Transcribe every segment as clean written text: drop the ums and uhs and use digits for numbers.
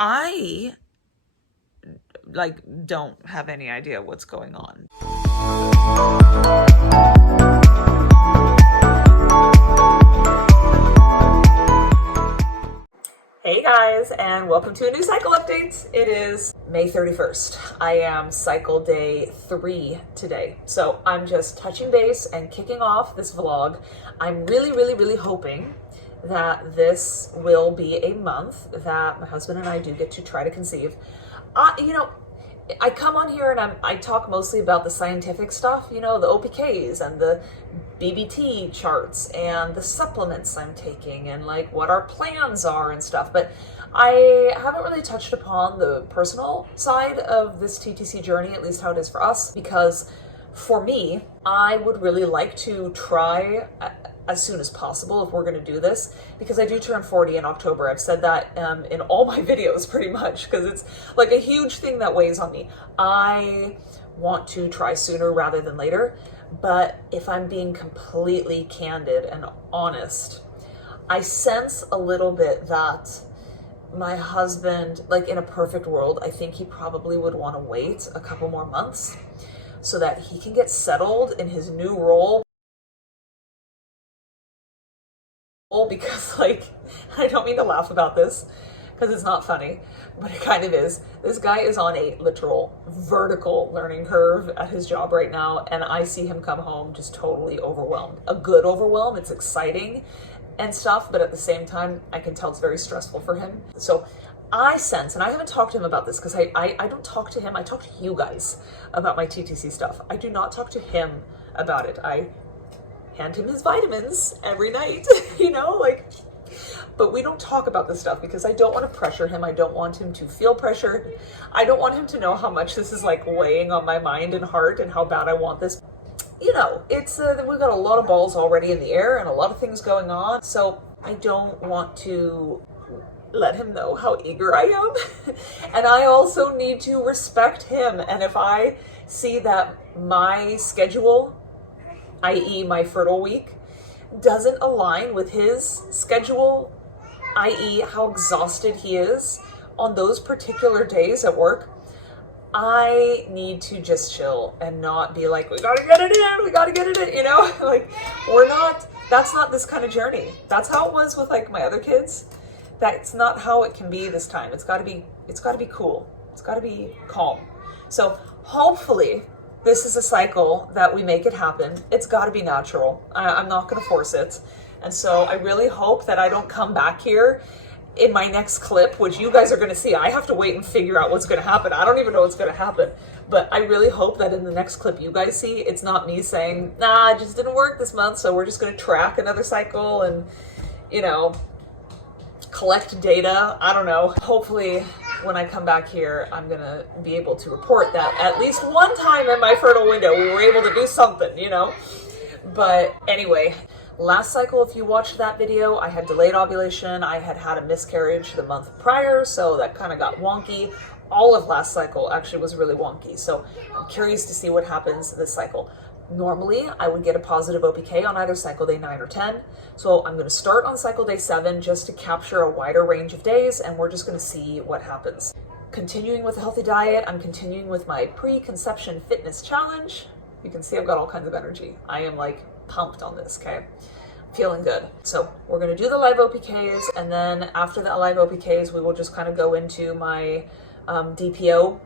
I don't have any idea what's going on. Hey guys, and welcome to a new cycle update. It is May 31st. I am cycle day 3 today. So I'm just touching base and kicking off this vlog. I'm really hoping that this will be a month that my husband and I do get to try to conceive. I come on here and I talk mostly about the scientific stuff, the OPKs and the BBT charts and the supplements I'm taking and like what our plans are and stuff. But I haven't really touched upon the personal side of this TTC journey, at least how it is for us, because for me, I would really like to try as soon as possible if we're going to do this, because I do turn 40 in October. I've said that in all my videos pretty much, because it's like a huge thing that weighs on me. I want to try sooner rather than later, but if I'm being completely candid and honest, I sense a little bit that my husband, like in a perfect world, I think he probably would want to wait a couple more months so that he can get settled in his new role. Because I don't mean to laugh about this because it's not funny, but it kind of is. This guy is on a literal vertical learning curve at his job right now, and I see him come home just totally overwhelmed. A good overwhelm. It's exciting and stuff, but at the same time, I can tell it's very stressful for him. So I sense, and I haven't talked to him about this because I don't talk to him. I talk to you guys about my TTC stuff. I do not talk to him about it. I hand him his vitamins every night, but we don't talk about this stuff because I don't want to pressure him. I don't want him to feel pressured. I don't want him to know how much this is like weighing on my mind and heart and how bad I want this. It's we've got a lot of balls already in the air and a lot of things going on. So I don't want to let him know how eager I am. And I also need to respect him. And if I see that my schedule, i.e. my fertile week, doesn't align with his schedule, i.e. how exhausted he is on those particular days at work, I need to just chill and not be like, we gotta get it in, that's not this kind of journey. That's how it was with like my other kids. That's not how it can be this time. It's gotta be cool. It's gotta be calm. So hopefully this is a cycle that we make it happen. It's got to be natural. I'm not going to force it. And so I really hope that I don't come back here in my next clip, which you guys are going to see. I have to wait and figure out what's going to happen. I don't even know what's going to happen. But I really hope that in the next clip you guys see, it's not me saying, nah, it just didn't work this month, so we're just going to track another cycle and, collect data. I don't know. Hopefully when I come back here, I'm going to be able to report that at least one time in my fertile window, we were able to do something, But anyway, last cycle, if you watched that video, I had delayed ovulation. I had had a miscarriage the month prior, so that kind of got wonky. All of last cycle actually was really wonky. So I'm curious to see what happens this cycle. Normally, I would get a positive OPK on either cycle day 9 or 10. So I'm going to start on cycle day 7 just to capture a wider range of days, and we're just going to see what happens. Continuing with a healthy diet, I'm continuing with my pre-conception fitness challenge. You can see I've got all kinds of energy. I am like pumped on this, okay? Feeling good. So we're going to do the live OPKs, and then after the live OPKs, we will just kind of go into my DPO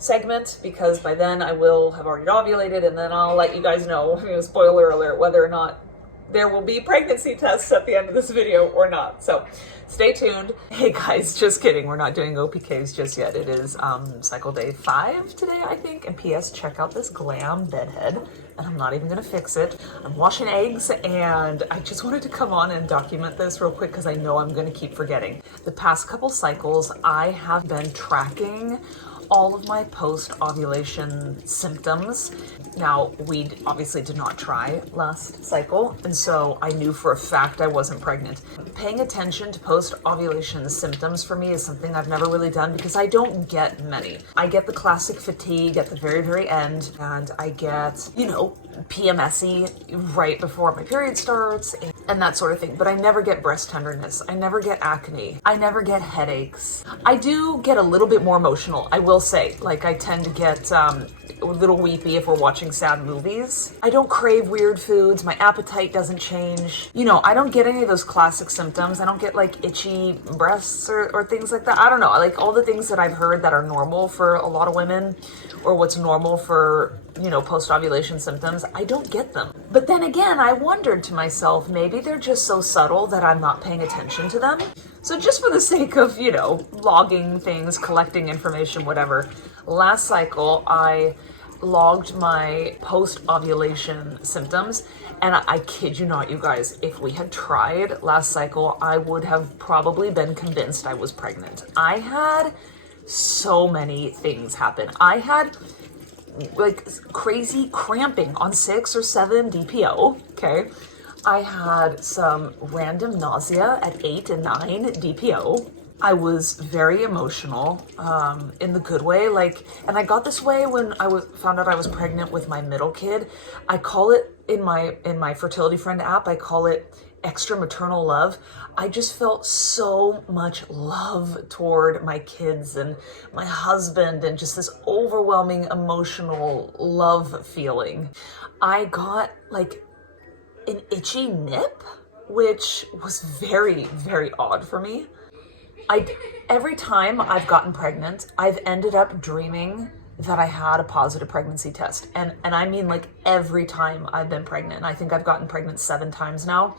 segment, because by then I will have already ovulated, and then I'll let you guys know, spoiler alert, whether or not there will be pregnancy tests at the end of this video or not. So stay tuned. Hey guys, just kidding. We're not doing OPKs just yet. It is cycle day 5 today, I think. And P.S. check out this glam bedhead. And I'm not even gonna fix it. I'm washing eggs, and I just wanted to come on and document this real quick because I know I'm gonna keep forgetting. The past couple cycles, I have been tracking all of my post-ovulation symptoms. Now, we obviously did not try last cycle, and so I knew for a fact I wasn't pregnant. Paying attention to post-ovulation symptoms for me is something I've never really done because I don't get many. I get the classic fatigue at the very, very end, and I get, PMSy right before my period starts. and that sort of thing. But I never get breast tenderness. I never get acne. I never get headaches. I do get a little bit more emotional, I will say. Like, I tend to get a little weepy if we're watching sad movies. I don't crave weird foods. My appetite doesn't change. You know, I don't get any of those classic symptoms. I don't get like itchy breasts or things like that. I don't know. Like all the things that I've heard that are normal for a lot of women, or what's normal for, you know, post-ovulation symptoms, I don't get them. But then again, I wondered to myself, maybe they're just so subtle that I'm not paying attention to them. So just for the sake of, you know, logging things, collecting information, whatever, last cycle I logged my post-ovulation symptoms, and I kid you not, you guys, if we had tried last cycle, I would have probably been convinced I was pregnant. I had so many things happen. I had like crazy cramping on 6 or 7 DPO, okay? I had some random nausea at 8 and 9 DPO. I was very emotional, in the good way, like, and I got this way when found out I was pregnant with my middle kid. I call it in my Fertility Friend app, I call it extra maternal love. I just felt so much love toward my kids and my husband, and just this overwhelming emotional love feeling. I got like an itchy nip, which was very, very odd for me. Every time I've gotten pregnant, I've ended up dreaming that I had a positive pregnancy test. And I mean like every time I've been pregnant. I think I've gotten pregnant 7 times now,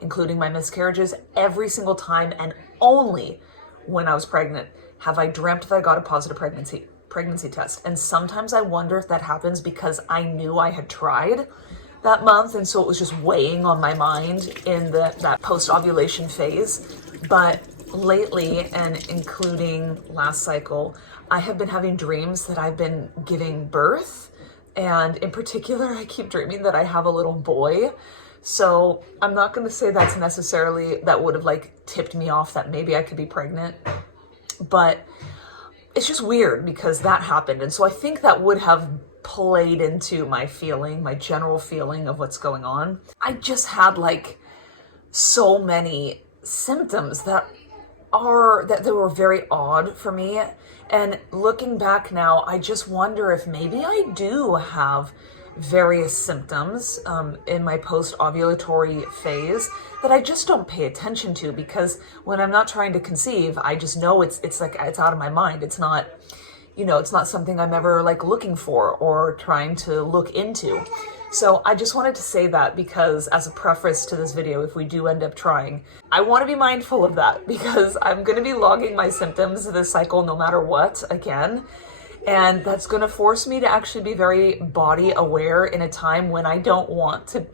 including my miscarriages. Every single time, and only when I was pregnant, have I dreamt that I got a positive pregnancy test. And sometimes I wonder if that happens because I knew I had tried that month, and so it was just weighing on my mind in that post-ovulation phase. But lately, and including last cycle, I have been having dreams that I've been giving birth, and in particular, I keep dreaming that I have a little boy. So I'm not going to say that's necessarily, that would have like tipped me off that maybe I could be pregnant, but it's just weird because that happened. And so I think that would have played into my feeling, my general feeling of what's going on. I just had like so many symptoms that they were very odd for me. And looking back now, I just wonder if maybe I do have various symptoms in my post-ovulatory phase that I just don't pay attention to, because when I'm not trying to conceive, I just know it's like it's out of my mind. It's not, you know, it's not something I'm ever like looking for or trying to look into. So I just wanted to say that, because as a preface to this video, if we do end up trying, I want to be mindful of that, because I'm going to be logging my symptoms this cycle no matter what again. And that's going to force me to actually be very body aware in a time when I don't want to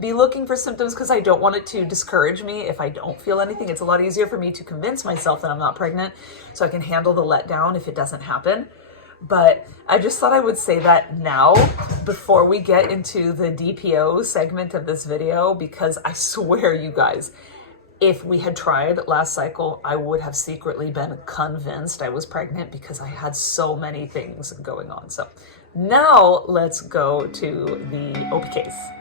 be looking for symptoms, because I don't want it to discourage me if I don't feel anything. It's a lot easier for me to convince myself that I'm not pregnant so I can handle the letdown if it doesn't happen. But I just thought I would say that now before we get into the DPO segment of this video, because I swear, you guys, if we had tried last cycle, I would have secretly been convinced I was pregnant because I had so many things going on. So now let's go to the OPKs.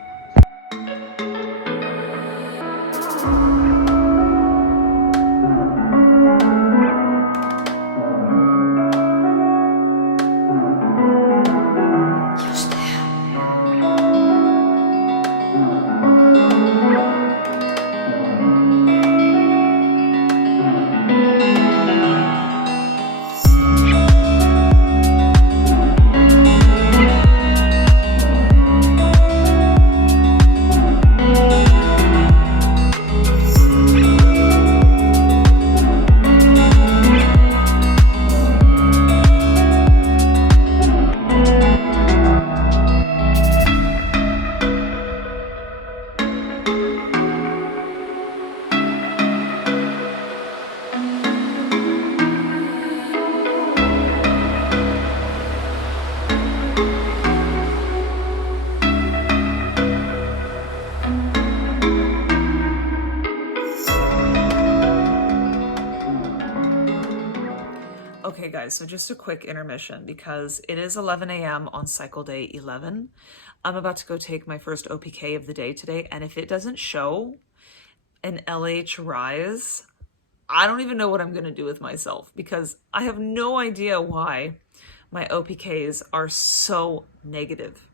Okay guys, so just a quick intermission because it is 11 a.m. on cycle day 11. I'm about to go take my first OPK of the day today, and if it doesn't show, an LH rise, I don't even know what I'm going to do with myself, because I have no idea why my OPKs are so negative.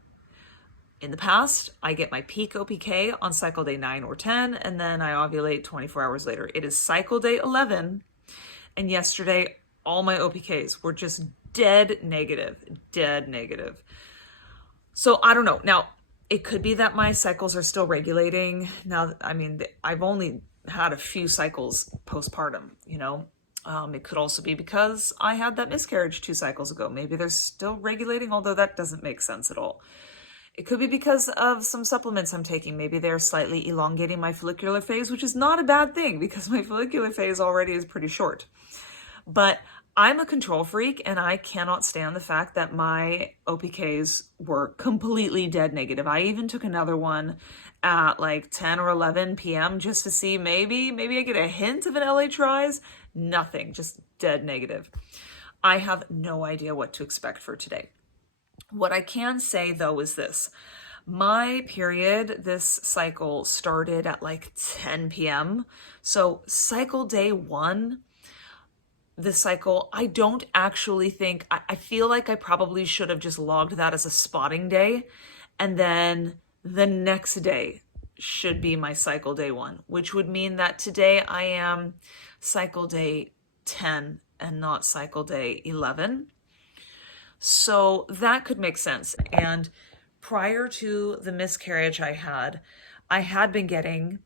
In the past, I get my peak OPK on cycle day 9 or 10, and then I ovulate 24 hours later. It is cycle day 11, and yesterday, all my OPKs were just dead negative. So I don't know. Now, it could be that my cycles are still regulating. Now, I mean, I've only had a few cycles postpartum, you know. It could also be because I had that miscarriage 2 cycles ago. Maybe they're still regulating, although that doesn't make sense at all. It could be because of some supplements I'm taking. Maybe they're slightly elongating my follicular phase, which is not a bad thing because my follicular phase already is pretty short. But I'm a control freak, and I cannot stand the fact that my OPKs were completely dead negative. I even took another one at like 10 or 11 p.m. just to see maybe I get a hint of an LH rise. Nothing, just dead negative. I have no idea what to expect for today. What I can say though is this. My period this cycle started at like 10 p.m. So cycle day 1, this cycle, I don't actually think, I feel like I probably should have just logged that as a spotting day. And then the next day should be my cycle day 1, which would mean that today I am cycle day 10 and not cycle day 11. So that could make sense. And prior to the miscarriage I had been getting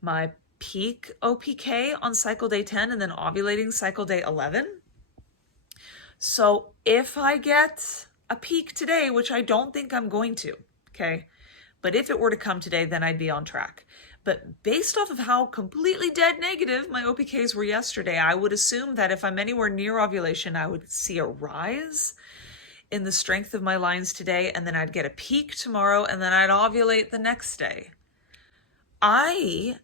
my peak OPK on cycle day 10 and then ovulating cycle day 11. So if I get a peak today, which I don't think I'm going to, okay, but if it were to come today, then I'd be on track. But based off of how completely dead negative my OPKs were yesterday, I would assume that if I'm anywhere near ovulation, I would see a rise in the strength of my lines today, and then I'd get a peak tomorrow, and then I'd ovulate the next day. I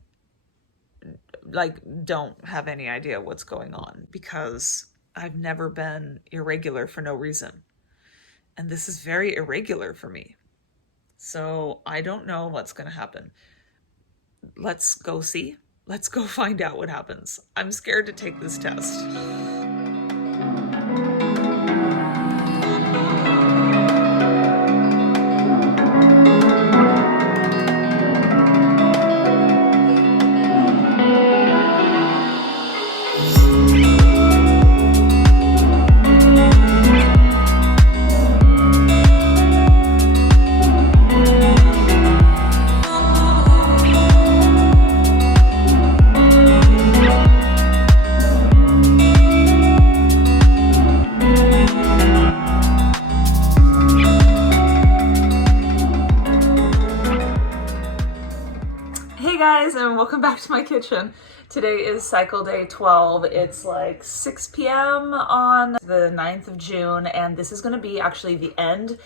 don't have any idea what's going on because I've never been irregular for no reason. And this is very irregular for me. So I don't know what's going to happen. Let's go see. Let's go find out what happens. I'm scared to take this test. And welcome back to my kitchen. Today is cycle day 12. It's like 6 p.m. on the 9th of June, and this is going to be actually the end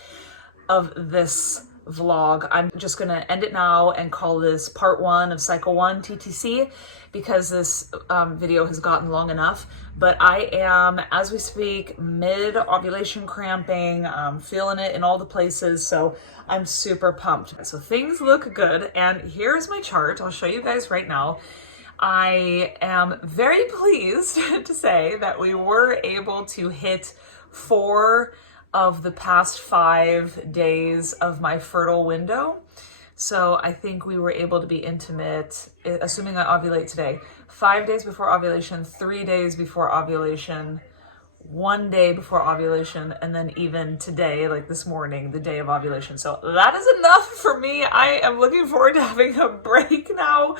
of this vlog. I'm just going to end it now and call this part 1 of cycle 1 TTC because this video has gotten long enough. But I am, as we speak, mid-ovulation cramping. I'm feeling it in all the places, so I'm super pumped. So things look good, and here's my chart. I'll show you guys right now. I am very pleased to say that we were able to hit 4 of the past 5 days of my fertile window. So I think we were able to be intimate, assuming I ovulate today, 5 days before ovulation, 3 days before ovulation, 1 day before ovulation, and then even today, like this morning, the day of ovulation. So that is enough for me. I am looking forward to having a break now.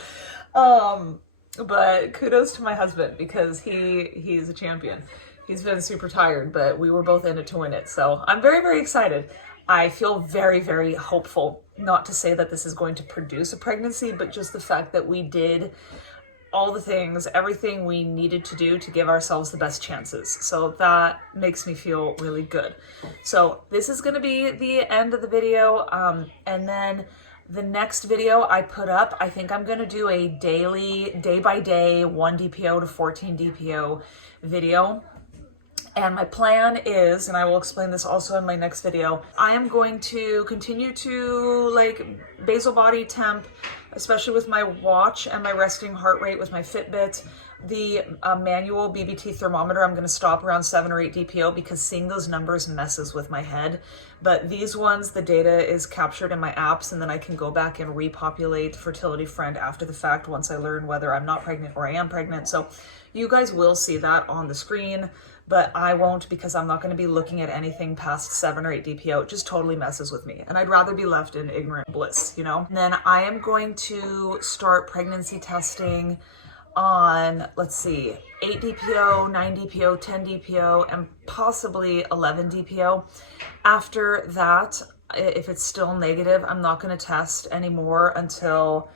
But kudos to my husband because he's a champion. He's been super tired, but we were both in it to win it. So I'm very, very excited. I feel very, very hopeful. Not to say that this is going to produce a pregnancy, but just the fact that we did all the things, everything we needed to do to give ourselves the best chances. So that makes me feel really good. So this is going to be the end of the video. And then the next video I put up, I think I'm going to do a daily, day by day, 1 DPO to 14 DPO video. And my plan is, and I will explain this also in my next video, I am going to continue to basal body temp especially with my watch and my resting heart rate with my Fitbit. The manual BBT thermometer, I'm going to stop around 7 or 8 DPO because seeing those numbers messes with my head. But these ones, the data is captured in my apps, and then I can go back and repopulate Fertility Friend after the fact once I learn whether I'm not pregnant or I am pregnant. So you guys will see that on the screen, but I won't because I'm not going to be looking at anything past 7 or 8 DPO. It just totally messes with me. And I'd rather be left in ignorant bliss, you know? And then I am going to start pregnancy testing on, let's see, 8 DPO, 9 DPO, 10 DPO, and possibly 11 DPO. After that, if it's still negative, I'm not going to test anymore until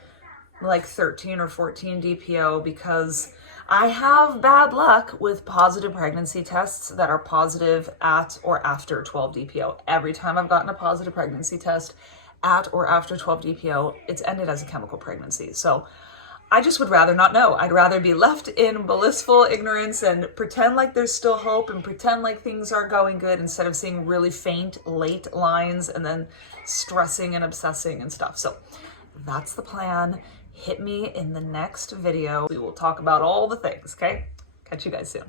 like 13 or 14 DPO because I have bad luck with positive pregnancy tests that are positive at or after 12 DPO. Every time I've gotten a positive pregnancy test at or after 12 DPO, it's ended as a chemical pregnancy. So I just would rather not know. I'd rather be left in blissful ignorance and pretend like there's still hope and pretend like things are going good instead of seeing really faint, late lines and then stressing and obsessing and stuff. So that's the plan. Hit me in the next video. We will talk about all the things, okay? Catch you guys soon.